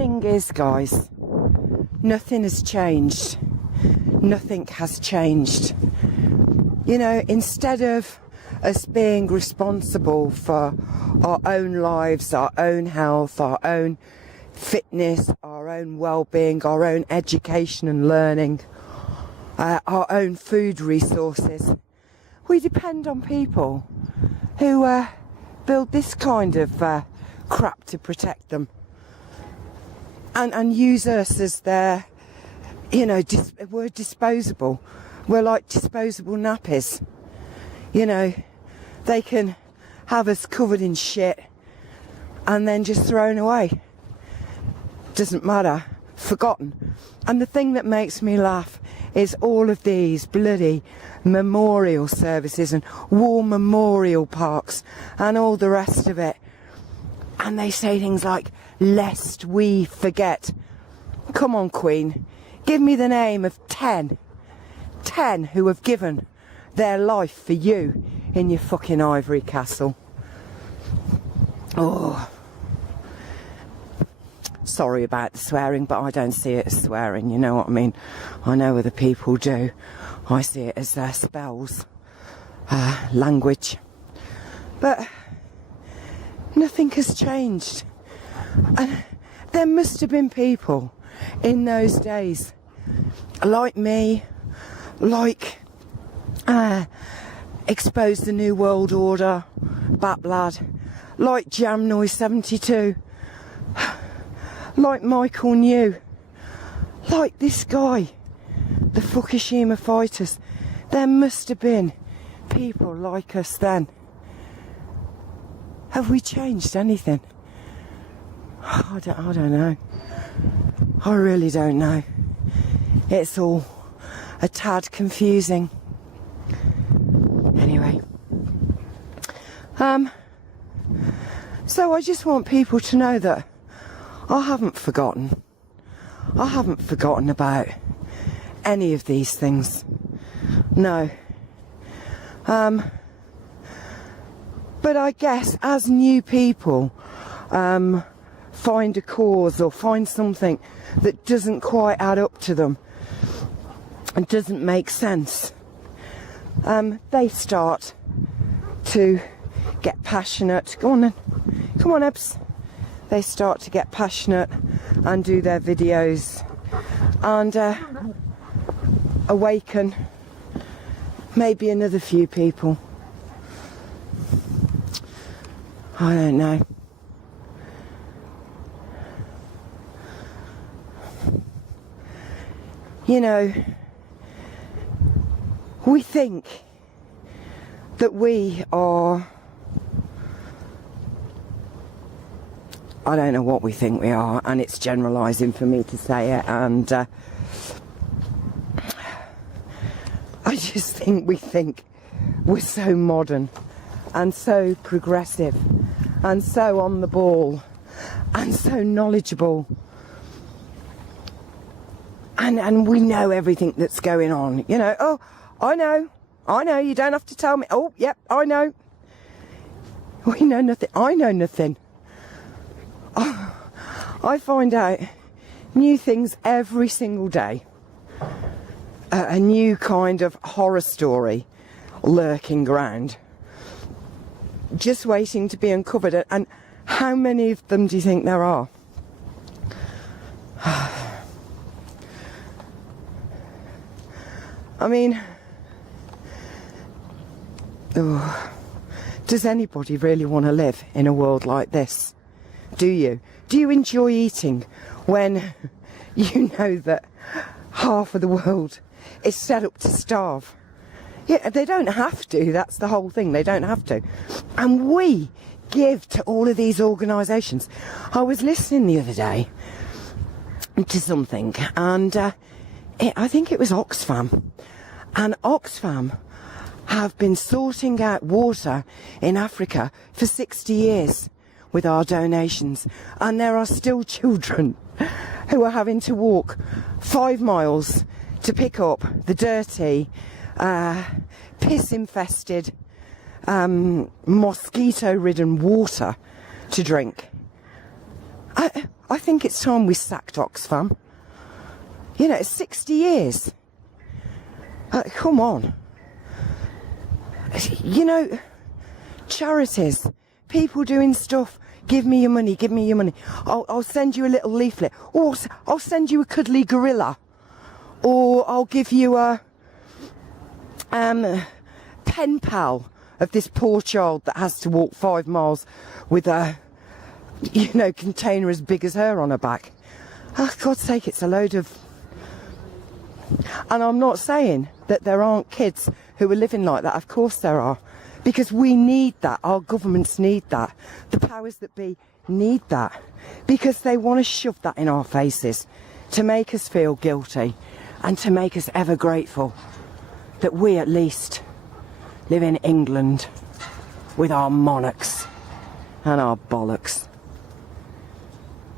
thing is, guys, nothing has changed. Nothing has changed. You know, instead of us being responsible for our own lives, our own health, our own fitness, our own well-being, our own education and learning, our own food resources, we depend on people who build this kind of crap to protect them, and use us as their, you know, we're disposable. We're like disposable nappies. You know, they can have us covered in shit and then just thrown away. Doesn't matter. Forgotten. And the thing that makes me laugh is all of these bloody memorial services and war memorial parks and all the rest of it. And they say things like, lest we forget. Come on, Queen. Give me the name of 10 who have given their life for you in your fucking ivory castle. Oh. Sorry about the swearing, but I don't see it as swearing, you know what I mean? I know other people do. I see it as their spells, language. But nothing has changed. And there must have been people in those days, like me, like Expose the New World Order, Botland, like Jam Noise 72, like Michael New, like this guy, the Fukushima fighters. There must have been people like us then. Have we changed anything? I don't know. I really don't know. It's all a tad confusing. Anyway. So I just want people to know that I haven't forgotten. I haven't forgotten about any of these things. No. But I guess as new people find a cause or find something that doesn't quite add up to them and doesn't make sense, they start to get passionate. Go on then. Come on, Ebs. They start to get passionate and do their videos and awaken maybe another few people. I don't know. You know, we think that we are, I don't know what we think we are, and it's generalising for me to say it, and I just think we think we're so modern and so progressive and so on the ball and so knowledgeable, and we know everything that's going on, you know. Oh, I know, you don't have to tell me. Oh, yep, I know. We know nothing. I know nothing. Oh, I find out new things every single day. A new kind of horror story lurking around, just waiting to be uncovered. And how many of them do you think there are? I mean, does anybody really want to live in a world like this? Do you? Do you enjoy eating when you know that half of the world is set up to starve? Yeah, they don't have to. That's the whole thing. They don't have to. And we give to all of these organisations. I was listening the other day to something, and I think it was Oxfam. And Oxfam have been sorting out water in Africa for 60 years with our donations. And there are still children who are having to walk 5 miles to pick up the dirty, piss-infested, mosquito-ridden water to drink. I think it's time we sacked Oxfam. You know, it's 60 years. Come on. You know, charities, people doing stuff. Give me your money, give me your money. I'll send you a little leaflet. Or I'll send you a cuddly gorilla. Or I'll give you a pen pal of this poor child that has to walk 5 miles with a, you know, container as big as her on her back. Oh, God's sake, it's a load of... And I'm not saying that there aren't kids who are living like that. Of course there are. Because we need that. Our governments need that. The powers that be need that. Because they want to shove that in our faces to make us feel guilty and to make us ever grateful that we at least live in England with our monarchs and our bollocks.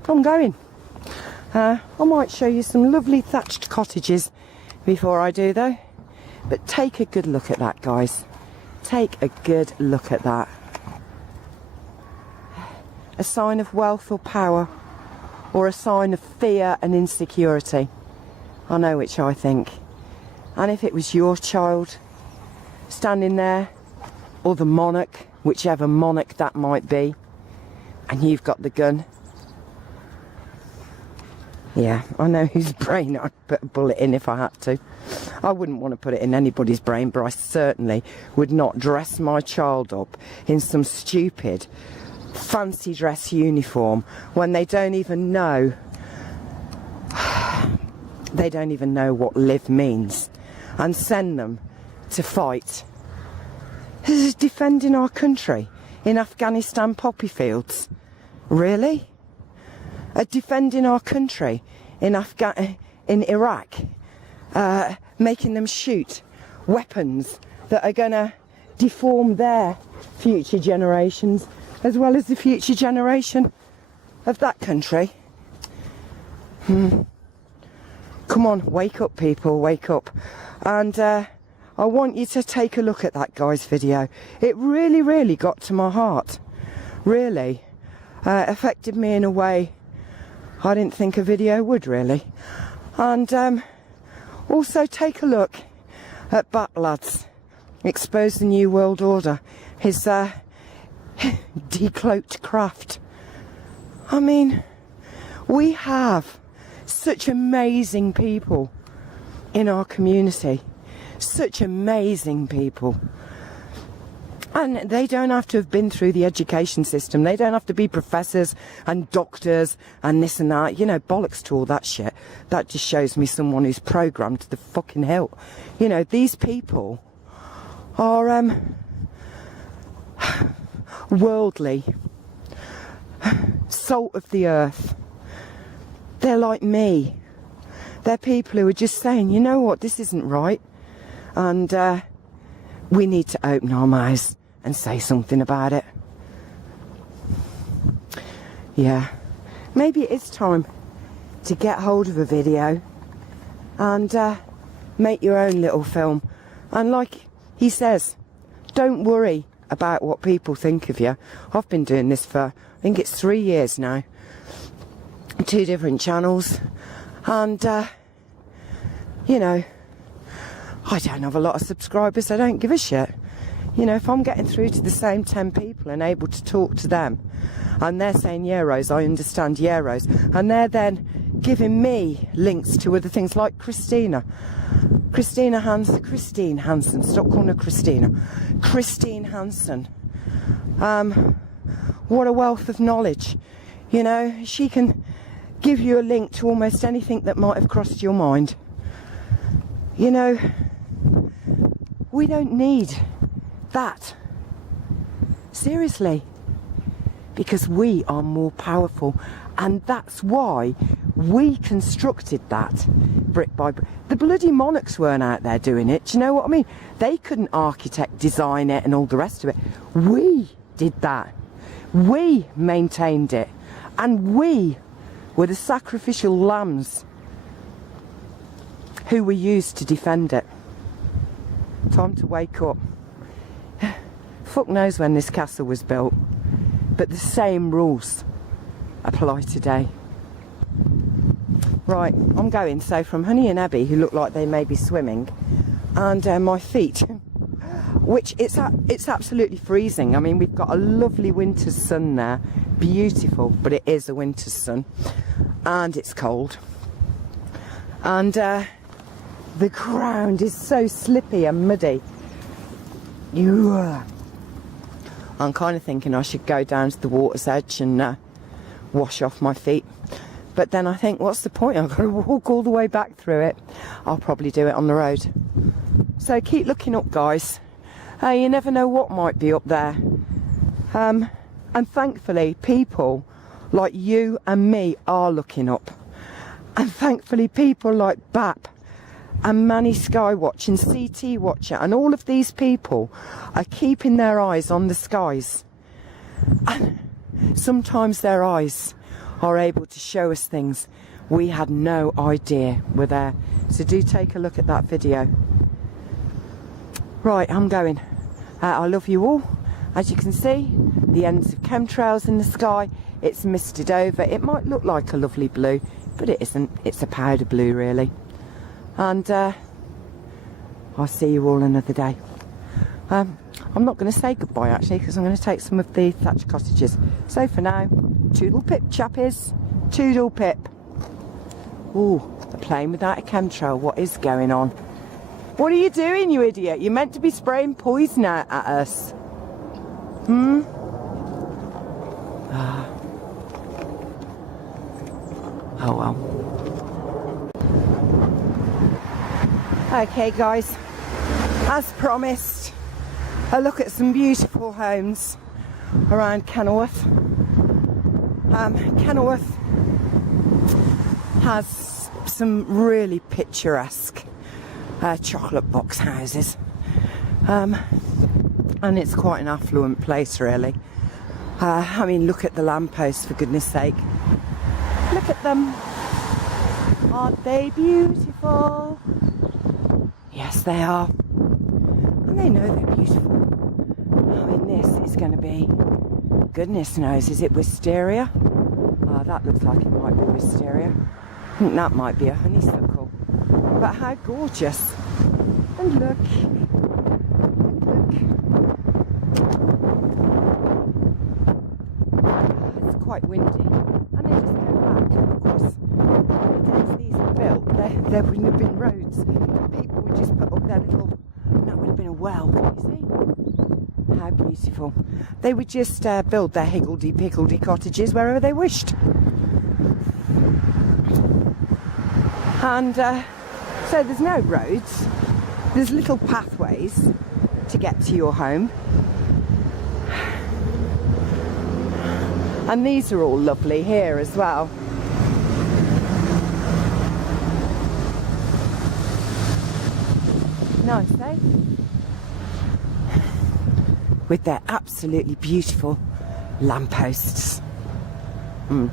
I'm going. I might show you some lovely thatched cottages before I do though. But take a good look at that, guys. Take a good look at that. A sign of wealth or power, or a sign of fear and insecurity. I know which I think. And if it was your child standing there, or the monarch, whichever monarch that might be, and you've got the gun. Yeah, I know whose brain I'd put a bullet in if I had to. I wouldn't want to put it in anybody's brain, but I certainly would not dress my child up in some stupid fancy dress uniform when they don't even know what live means, and send them to fight. This is defending our country in Afghanistan poppy fields. Really? Defending our country in Iraq, making them shoot weapons that are going to deform their future generations as well as the future generation of that country. Come on, wake up people, wake up. And I want you to take a look at that guy's video. It really, really got to my heart. Really. Affected me in a way I didn't think a video would, really. And also take a look at Botland, Expose the New World Order, his decloaked craft. I mean, we have such amazing people in our community. Such amazing people. And they don't have to have been through the education system. They don't have to be professors and doctors and this and that. You know, bollocks to all that shit. That just shows me someone who's programmed to the fucking hilt. You know, these people are worldly, salt of the earth. They're like me. They're people who are just saying, you know what, this isn't right. And we need to open our mouths and say something about it. Yeah, maybe it's time to get hold of a video and make your own little film. And like he says, don't worry about what people think of you. I've been doing this for, I think it's 3 years now. 2 different channels. And, you know, I don't have a lot of subscribers, I don't give a shit. You know, if I'm getting through to the same 10 people and able to talk to them, and they're saying, yeah, Rose, I understand, yeah, Rose, and they're then giving me links to other things like Christine Hanson, stop calling her Christina. Christine Hanson. What a wealth of knowledge. You know, she can give you a link to almost anything that might have crossed your mind. You know, we don't need that. Seriously. Because we are more powerful. And that's why we constructed that brick by brick. The bloody monarchs weren't out there doing it. Do you know what I mean? They couldn't architect, design it and all the rest of it. We did that. We maintained it. And we were the sacrificial lambs who were used to defend it. Time to wake up. Fuck knows when this castle was built, but the same rules apply today. Right, I'm going. So from Honey and Abby, who look like they may be swimming, and my feet, which it's absolutely freezing. I mean, we've got a lovely winter's sun there, beautiful, but it is a winter's sun, and it's cold, and the ground is so slippy and muddy. I'm kind of thinking I should go down to the water's edge and wash off my feet. But then I think, what's the point? I've got to walk all the way back through it. I'll probably do it on the road. So keep looking up, guys. You never know what might be up there. And thankfully, people like you and me are looking up. And thankfully, people like BAP and Manny Skywatch and CT Watcher and all of these people are keeping their eyes on the skies. And sometimes their eyes are able to show us things we had no idea were there. So do take a look at that video. Right, I'm going. I love you all. As you can see, the ends of chemtrails in the sky. It's misted over. It might look like a lovely blue, but it isn't. It's a powder blue, really. And I'll see you all another day. I'm not going to say goodbye, actually, because I'm going to take some of the thatch cottages. So for now, Toodlepip, chappies. Toodlepip. Ooh, a plane without a chemtrail. What is going on? What are you doing, you idiot? You're meant to be spraying poison out at us. Oh well. Okay, guys. As promised, a look at some beautiful homes around Kenilworth. Kenilworth has some really picturesque chocolate box houses, and it's quite an affluent place, really. I mean, look at the lampposts, for goodness sake. Look at them. Aren't they beautiful? Yes, they are. And they know they're beautiful. I mean, this is going to be, goodness knows, is it wisteria? Oh, that looks like it might be wisteria. I think that might be a honeysuckle. But how gorgeous. And look. It's quite windy. And they just go back. And of course, the days these were built, there wouldn't have been roads. People would just put up their little, and that would have been a well. Can you see? How beautiful. They would just build their higgledy-piggledy cottages wherever they wished. And so there's no roads. There's little pathways to get to your home. And these are all lovely here as well. Nice, eh? With their absolutely beautiful lampposts.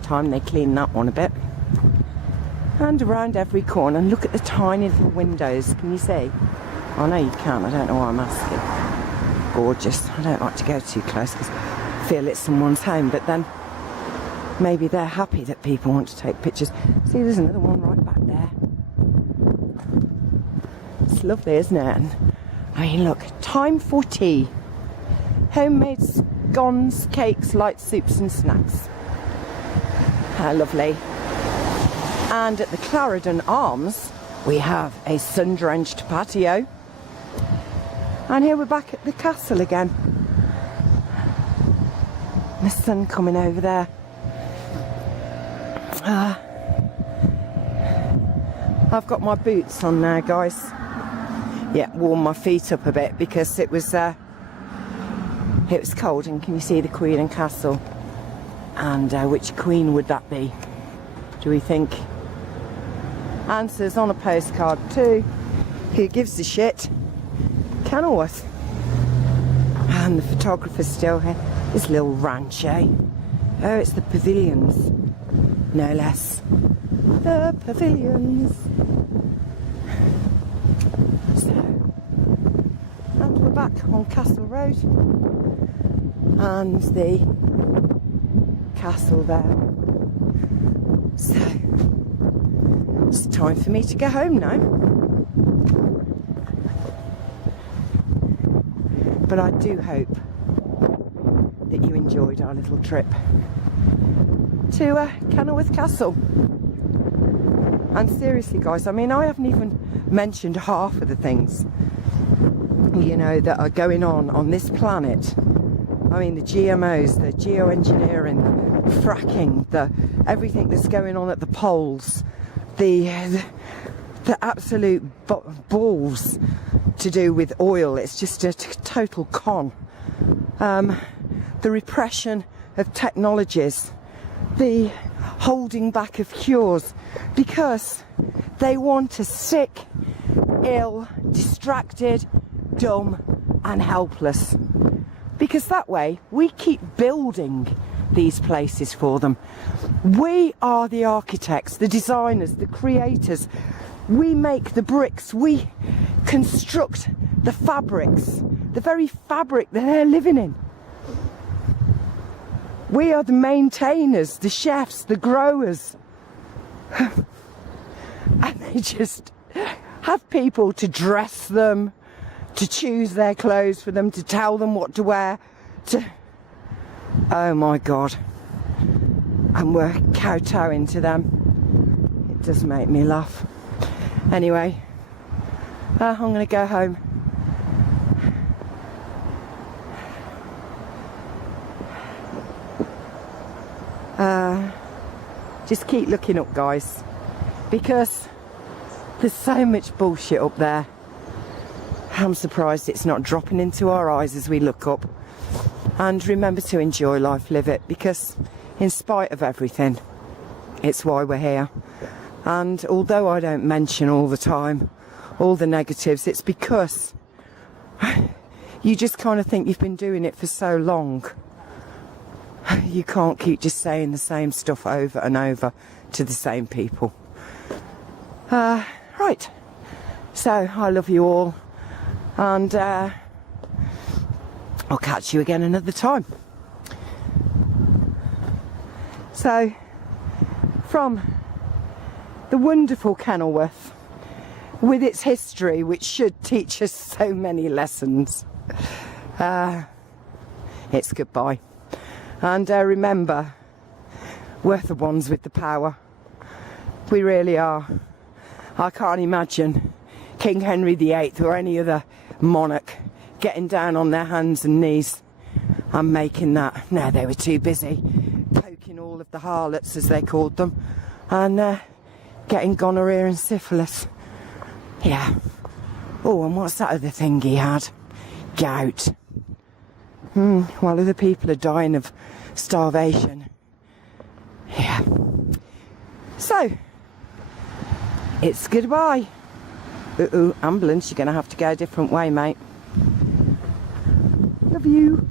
Time they clean that one a bit. And around every corner, and look at the tiny little windows. Can you see? Oh no, you can't. I don't know why I'm asking. Gorgeous. I don't like to go too close because I feel it's someone's home, but then maybe they're happy that people want to take pictures. See, there's another one right back there. It's lovely, isn't it? And, I mean, look, time for tea. Homemade scones, cakes, light soups and snacks. How lovely. And at the Clarendon Arms, we have a sun-drenched patio. And here we're back at the castle again. The sun coming over there. I've got my boots on now, guys. Yeah, warm my feet up a bit because it was cold. And can you see the Queen and Castle? And which queen would that be? Do we think? Answers on a postcard too. Who gives a shit? Kenilworth. And the photographer's still here. This little ranch, eh? Oh, it's the pavilions. No less. The pavilions. So, and we're back on Castle Road. And the castle there. So, time for me to go home now. But I do hope that you enjoyed our little trip to Kenilworth Castle. And seriously guys, I mean, I haven't even mentioned half of the things, you know, that are going on this planet. I mean, the GMOs, the geoengineering, the fracking, the everything that's going on at the poles, the absolute balls to do with oil. It's just a total con. The repression of technologies, the holding back of cures, because they want us sick, ill, distracted, dumb and helpless. Because that way we keep building these places for them. We are the architects, the designers, the creators. We make the bricks, we construct the fabrics, the very fabric that they're living in. We are the maintainers, the chefs, the growers. And they just have people to dress them, to choose their clothes for them, to tell them what to wear, to... Oh my God. And we're kowtowing to them. It does make me laugh. Anyway, I'm going to go home. Just keep looking up, guys, because there's so much bullshit up there. I'm surprised it's not dropping into our eyes as we look up. And remember to enjoy life, live it, because in spite of everything, it's why we're here. And although I don't mention all the time all the negatives, it's because you just kind of think you've been doing it for so long. You can't keep just saying the same stuff over and over to the same people. Right, so I love you all, and I'll catch you again another time. So, from the wonderful Kenilworth, with its history, which should teach us so many lessons, it's goodbye. And remember, we're the ones with the power. We really are. I can't imagine King Henry VIII or any other monarch getting down on their hands and knees and making that. No, they were too busy poking all of the harlots, as they called them, and getting gonorrhea and syphilis. Yeah. Oh, and what's that other thing he had? Gout. While other people are dying of starvation. Yeah. So, it's goodbye. Ambulance, you're going to have to go a different way, mate. Love you.